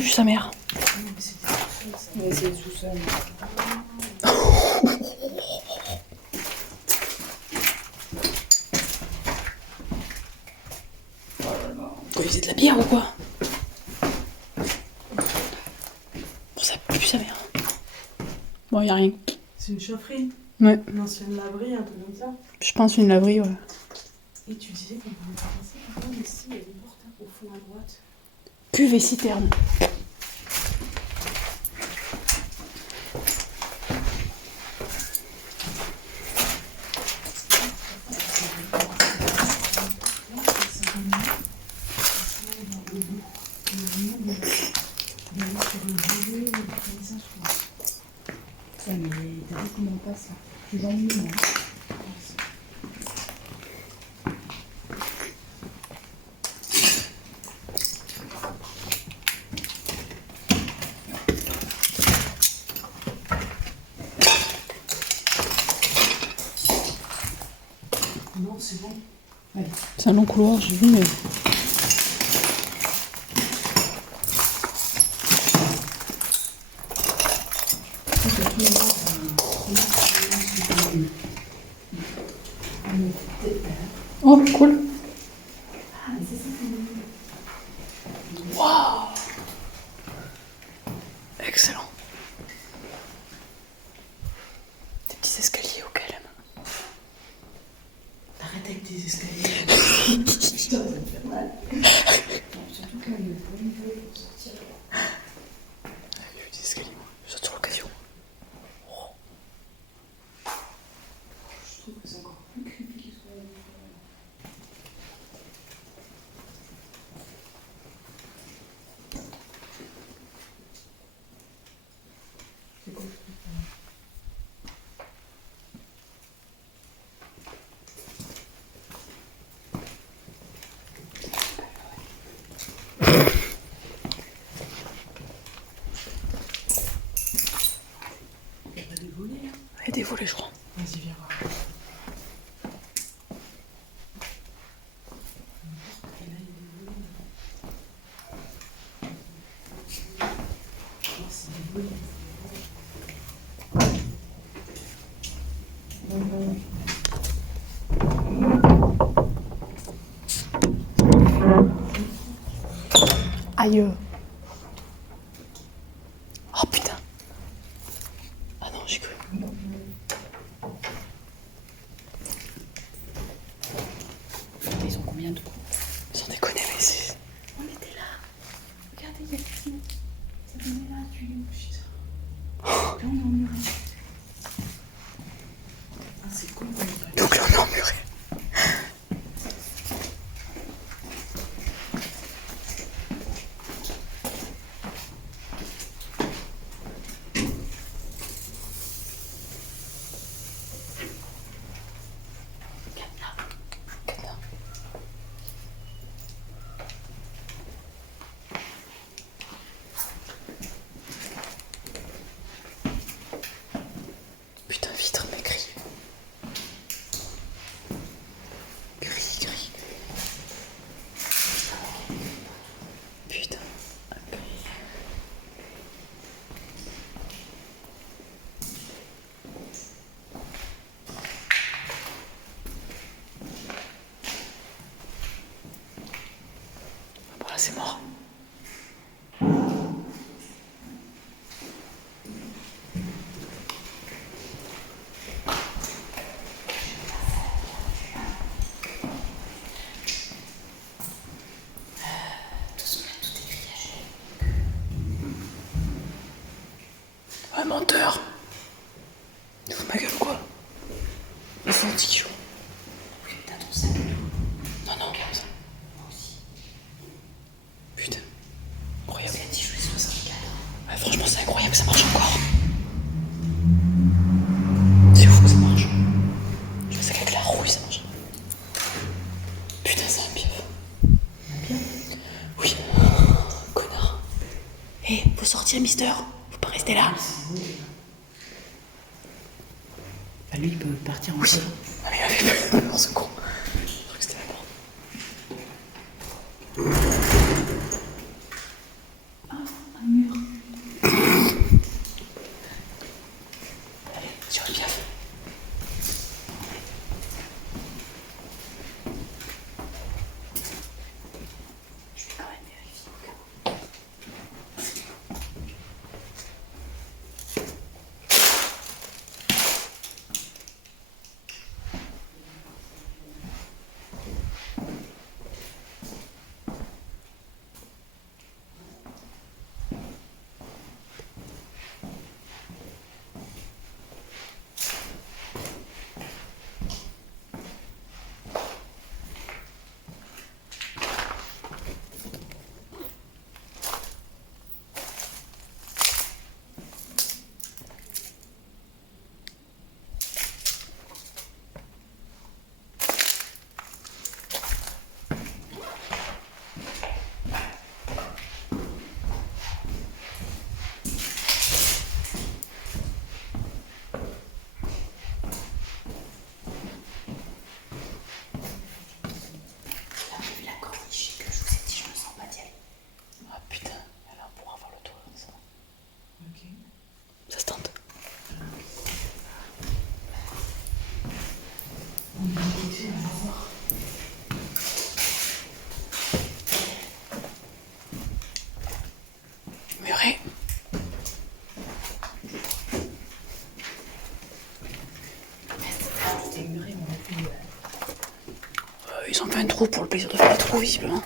pue sa mère. Mais c'est tout seul. Quoi, il faisait de la bière ou quoi? Bon, ça pue sa mère. Bon, y a rien. C'est une chaufferie. Ouais. Une ancienne laverie, un truc comme ça. Je pense une laverie, ouais. Et tu disais qu'on pouvait pas passer par là, mais si, il y a une porte au fond à droite. Cuve et citerne. Ouais, mais t'as vu comment on passe là? Je suis dans le milieu, moi. Non, c'est bon. Allez. C'est un long couloir, j'ai vu, mais. Oh, cool. Waouh. Excellent. Des petits escaliers au calme. Arrête avec tes escaliers. Putain, ça me fait mal. Surtout quand il y a pas une vue pour sortir. J'ai vu des escaliers, moi. Je saute sur l'occasion. Je trouve que c'est encore plus creepy qu'il soit. C'est quoi ce truc? Il y a pas des volets là? Il y a des volets, je crois. Vas-y, viens voir. Et là, il y a des volets là. Non, c'est des volets. Aïe. Oh putain. Ah non, j'ai cru. Ils ont combien de coups? Sans déconner, mais c'est. On était là. Regardez, il y a Christine. Ça venait là, tu es où? Putain. Là, on est en mur. Ah, c'est con. Donc là, on est emmuré. Cadenas. Putain, vitre, mais gris. Gris, gris. Putain. Bon, là, c'est mort. Ouais, menteur. Tu fous de ma gueule ou quoi? Il faut un petit T'as ton sac. Non, non, comme ça. Moi aussi. Putain. Incroyable. Elle a dit je voulais 64. Ouais, franchement, c'est incroyable, ça marche encore. C'est fou que ça marche. Je sais qu'avec la rouille, ça marche. Putain, c'est un pieuf. Un pieuf? Oui. Connard. Hé, faut sortir, mister. Faut pas rester là. Bah, lui, il peut partir en Oui. seul. Ah, mais il avait plus. Non, c'est con. Je crois que c'était la porte. trous pour le plaisir de faire des trous, visiblement.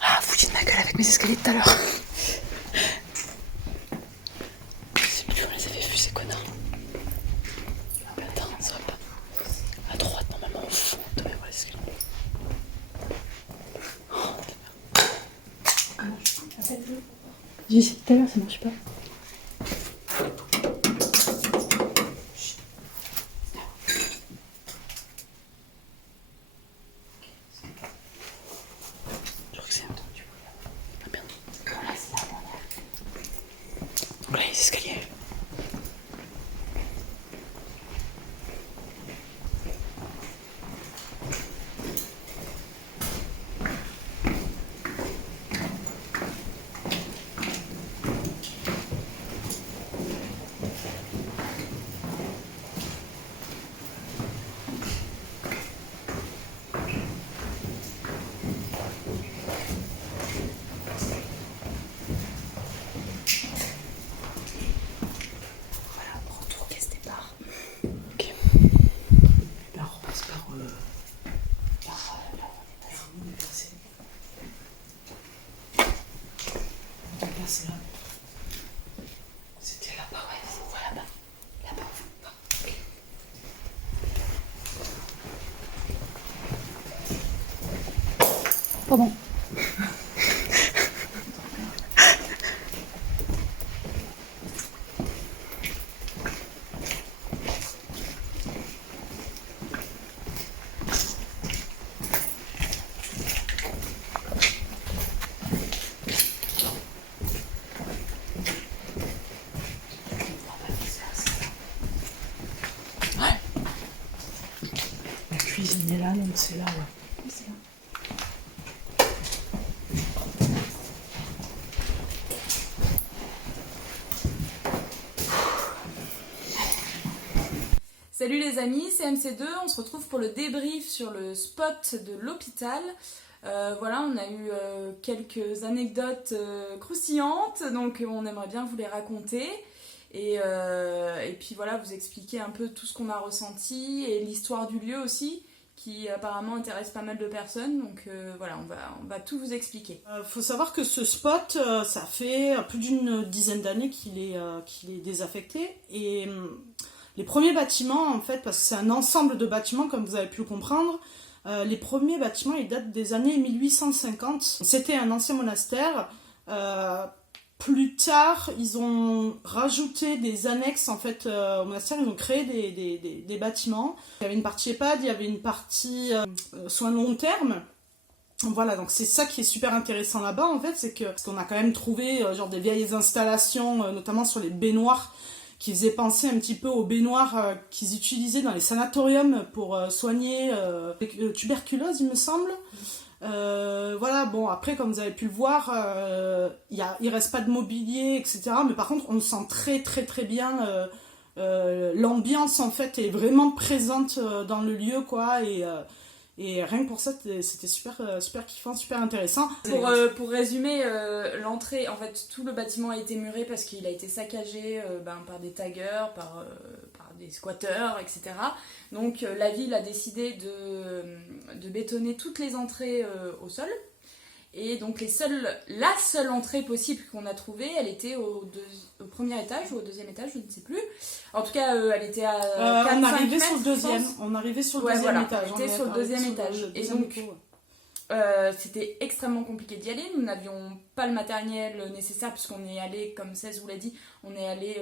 Ah, foutu de ma gueule avec mes escaliers de tout à l'heure. Je sais plus où on les avait vus, ces connards. Attends, ça va pas. À droite, normalement, au fond, on devrait voir les escaliers. Oh, j'ai essayé tout à l'heure, ça marche pas. Donc là, les escaliers. C'était là-bas, ouais, on voit là-bas. Là-bas, on voit. Okay. Pardon. La cuisine est là, donc c'est là, ouais. Oui, c'est là. Salut les amis, c'est MC2, on se retrouve pour le débrief sur le spot de l'hôpital. Voilà, on a eu quelques anecdotes croustillantes, donc on aimerait bien vous les raconter. Et puis voilà, vous expliquer un peu tout ce qu'on a ressenti et l'histoire du lieu aussi, qui apparemment intéresse pas mal de personnes. Donc voilà, on va tout vous expliquer. Faut savoir que ce spot, ça fait plus d'une dizaine d'années qu'il est désaffecté. Et les premiers bâtiments, en fait, parce que c'est un ensemble de bâtiments, comme vous avez pu le comprendre, les premiers bâtiments, ils datent des années 1850. C'était un ancien monastère. Plus tard, ils ont rajouté des annexes en fait au monastère. Ils ont créé des bâtiments. Il y avait une partie EHPAD, il y avait une partie soins de long terme. Voilà, donc c'est ça qui est super intéressant là-bas en fait, c'est que parce qu'on a quand même trouvé genre des vieilles installations, notamment sur les baignoires, qui faisait penser un petit peu aux baignoires qu'ils utilisaient dans les sanatoriums pour soigner la tuberculose, il me semble. Voilà, bon, après, comme vous avez pu le voir, il reste pas de mobilier, etc. Mais par contre, on sent très, très, très bien l'ambiance, en fait, est vraiment présente dans le lieu, quoi, et rien que pour ça, c'était super, super kiffant, super intéressant. Pour résumer, l'entrée, en fait, tout le bâtiment a été muré parce qu'il a été saccagé par des taggers, par des squatteurs, etc. Donc la ville a décidé de bétonner toutes les entrées au sol. Et donc la seule entrée possible qu'on a trouvée, elle était au premier étage ou au deuxième étage, je ne sais plus. En tout cas, elle était à 4-5 on arrivait mètres, sur le deuxième. je pense. On arrivait sur le Ouais, deuxième voilà, étage. on était sur le deuxième étage. Et donc, niveau, c'était extrêmement compliqué d'y aller. Nous n'avions pas le matériel nécessaire puisqu'on est allé, comme Cesc vous l'a dit, on est allé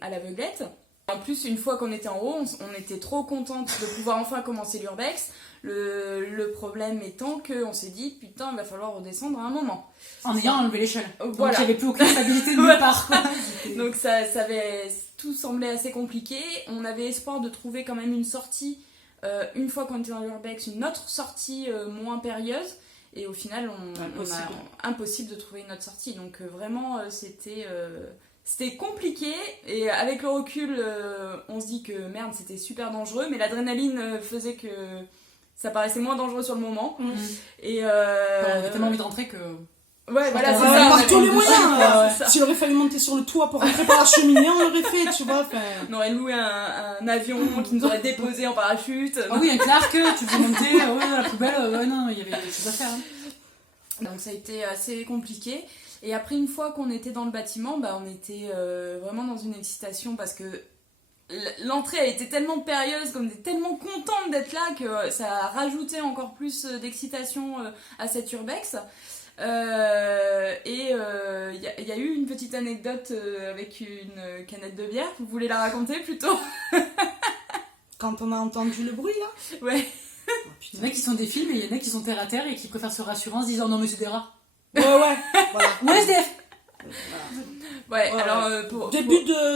à l'aveuglette. En plus, une fois qu'on était en haut, on était trop contente de pouvoir enfin commencer l'urbex. Le problème étant qu'on s'est dit, putain, il va falloir redescendre à un moment. En ayant enlevé l'échelle. Voilà. Donc il n'y avait plus aucune stabilité de nulle part. Donc ça avait, tout semblait assez compliqué. On avait espoir de trouver quand même une sortie, une fois qu'on était dans l'urbex, une autre sortie moins périlleuse. Et au final, impossible de trouver une autre sortie. Donc vraiment, c'était compliqué, et avec le recul, on se dit que merde, c'était super dangereux, mais l'adrénaline faisait que ça paraissait moins dangereux sur le moment. Et On avait tellement envie de rentrer que... Ouais, voilà, c'est on ça. par tous les moyens. c'est ça. S'il aurait fallu monter sur le toit pour rentrer par la cheminée, on l'aurait fait, tu vois. On aurait loué un avion qui nous aurait déposé en parachute. Ah oui, un Clark, tu faisais monter, la poubelle, non, il y avait des choses à faire. Hein. Donc ça a été assez compliqué. Et après, une fois qu'on était dans le bâtiment, on était vraiment dans une excitation parce que l'entrée a été tellement périlleuse, qu'on était tellement contente d'être là que ça a rajouté encore plus d'excitation à cet urbex. Il y a eu une petite anecdote avec une canette de bière. Vous voulez la raconter plutôt? Quand on a entendu le bruit, là. Ouais. Oh, Il y en a qui sont des films et il y en a qui sont terre à terre et qui préfèrent se rassurer en se disant non mais c'est des rats. Ouais, voilà. Ou SDF. Ouais, Ouais. alors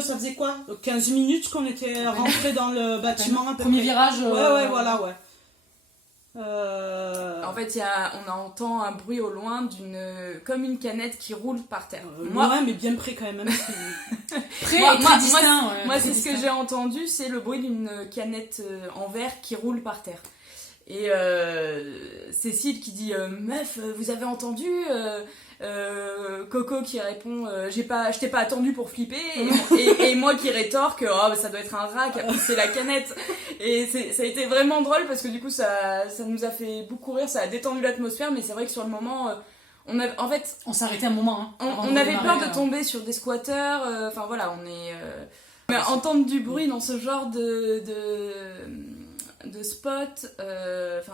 Ça faisait quoi 15 minutes qu'on était rentré dans le bâtiment. Premier virage. Ouais, voilà, ouais. En fait, on entend un bruit au loin comme une canette qui roule par terre. Loin, mais bien près quand même. Près Moi, et très distinct. Moi, très c'est ce que distinct. j'ai entendu, c'est le bruit d'une canette en verre qui roule par terre. Et Cécile qui dit meuf, vous avez entendu Coco qui répond je t'ai pas attendu pour flipper, et moi qui rétorque ça doit être un rat qui a poussé la canette. Et ça a été vraiment drôle parce que du coup ça nous a fait beaucoup rire, ça a détendu l'atmosphère, mais c'est vrai que sur le moment on s'est arrêté un moment. Hein, on avait peur de tomber sur des squatteurs, enfin voilà, mais entendre du bruit dans ce genre de spot,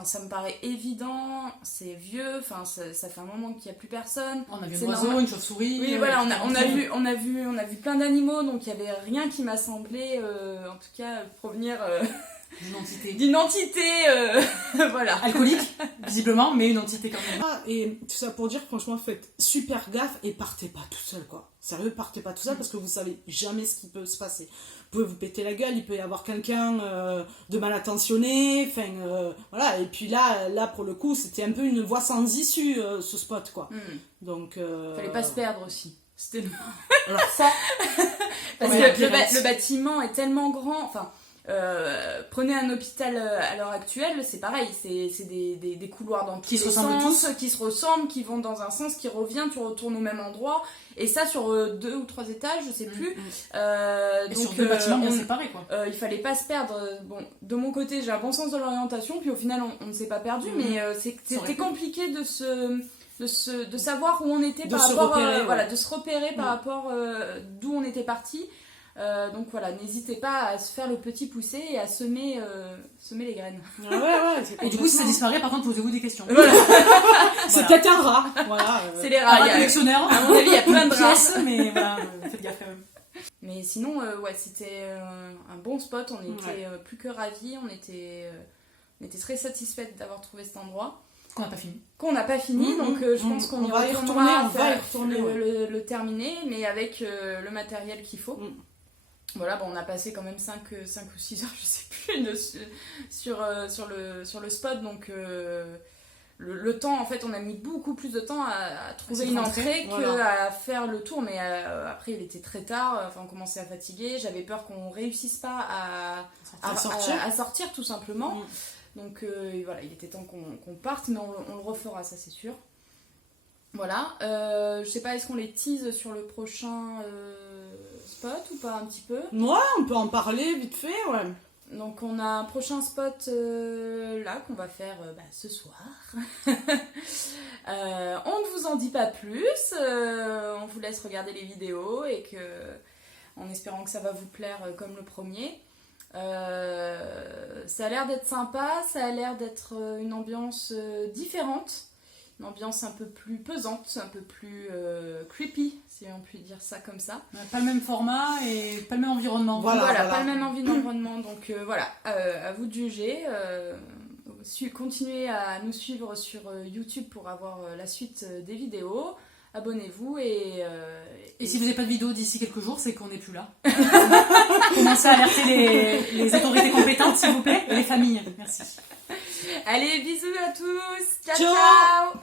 ça me paraît évident, c'est vieux, ça fait un moment qu'il n'y a plus personne. On a vu C'est un oiseau, normal. une chauve-souris. Oui, voilà, on a vu plein d'animaux, donc il n'y avait rien qui m'a semblé, en tout cas, provenir d'une entité, voilà. Alcoolique, visiblement, mais une entité quand même. Et tout ça pour dire, franchement, faites super gaffe et partez pas tout seul, quoi. Sérieux, partez pas tout seul parce que vous savez jamais ce qui peut se passer. Vous pouvez vous péter la gueule, il peut y avoir quelqu'un de mal intentionné, voilà. Et puis là, pour le coup, c'était un peu une voie sans issue, ce spot, quoi. Donc, Fallait pas se perdre aussi. C'était alors ça, parce ouais, que le bâtiment est tellement grand, prenez un hôpital à l'heure actuelle, c'est pareil, c'est des couloirs dans tous Qui se les ressemblent sens, tous. qui se ressemblent, qui vont dans un sens, qui revient, tu retournes au même endroit, et ça sur 2 ou 3 étages, je sais plus. Et Donc, sur deux bâtiments bien séparés, quoi. il fallait pas se perdre. Bon, de mon côté, j'ai un bon sens de l'orientation, puis au final, on ne s'est pas perdu, mais c'était compliqué de savoir où on était par rapport, de se repérer par rapport d'où on était parti. Donc voilà, n'hésitez pas à se faire le petit poussé et à semer les graines. ouais. Et du coup, si ça disparaît, par contre, posez-vous des questions. Voilà. C'est peut-être un rat. Voilà. C'est les Un rats. rat collectionneur. À mon avis, il y a plein de rats. pièces, mais voilà, faites gaffe quand même. Mais sinon, c'était un bon spot. On était plus que ravis. On était très satisfaites d'avoir trouvé cet endroit. Qu'on n'a pas fini. Qu'on n'a pas fini, donc je pense qu'on va y retourner, le terminer, mais avec le matériel qu'il faut. Voilà, bon, on a passé quand même 5 ou 6 heures, je sais plus, sur le spot, donc le temps, en fait, on a mis beaucoup plus de temps à trouver une entrée qu'à faire le tour, mais après, il était très tard, enfin, on commençait à fatiguer, j'avais peur qu'on réussisse pas à sortir, tout simplement. Donc voilà, il était temps qu'on parte, mais on le refera, ça c'est sûr. Voilà, je sais pas, est-ce qu'on les tease sur le prochain spot ou pas un petit peu? Ouais, on peut en parler vite fait, ouais. Donc on a un prochain spot là qu'on va faire ce soir. On ne vous en dit pas plus, on vous laisse regarder les vidéos et en espérant que ça va vous plaire comme le premier. Ça a l'air d'être sympa, ça a l'air d'être une ambiance différente. Une ambiance un peu plus pesante, un peu plus creepy, si on peut dire ça comme ça. Pas le même format et pas le même environnement. Voilà. Pas le même environnement. Donc voilà, à vous de juger. Continuez à nous suivre sur YouTube pour avoir la suite des vidéos. Abonnez-vous et si vous n'avez pas de vidéo d'ici quelques jours, c'est qu'on n'est plus là. Commencez à alerter les autorités compétentes, s'il vous plaît, et les familles. Merci. Allez, bisous à tous. Ciao, ciao.